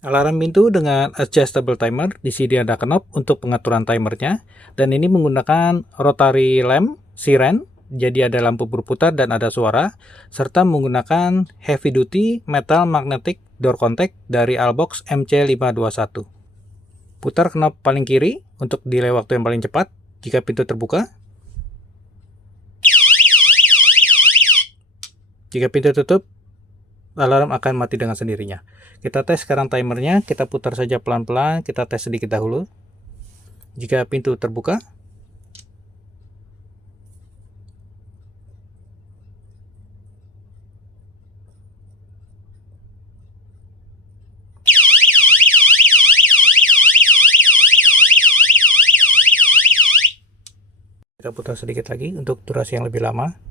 Alarm pintu dengan adjustable timer. Di sini ada knob untuk pengaturan timernya, dan ini menggunakan Rotary lamp Sirine. Jadi ada lampu berputar dan ada suara, serta menggunakan heavy duty metal magnetic door contact dari ALBox MC521. Putar knob paling kiri untuk delay waktu yang paling cepat jika pintu terbuka. Jika pintu tutup, alarm akan mati dengan sendirinya. Kita tes sekarang timernya, kita putar saja pelan-pelan, kita tes sedikit dahulu. Jika pintu terbuka, kita putar sedikit lagi untuk durasi yang lebih lama.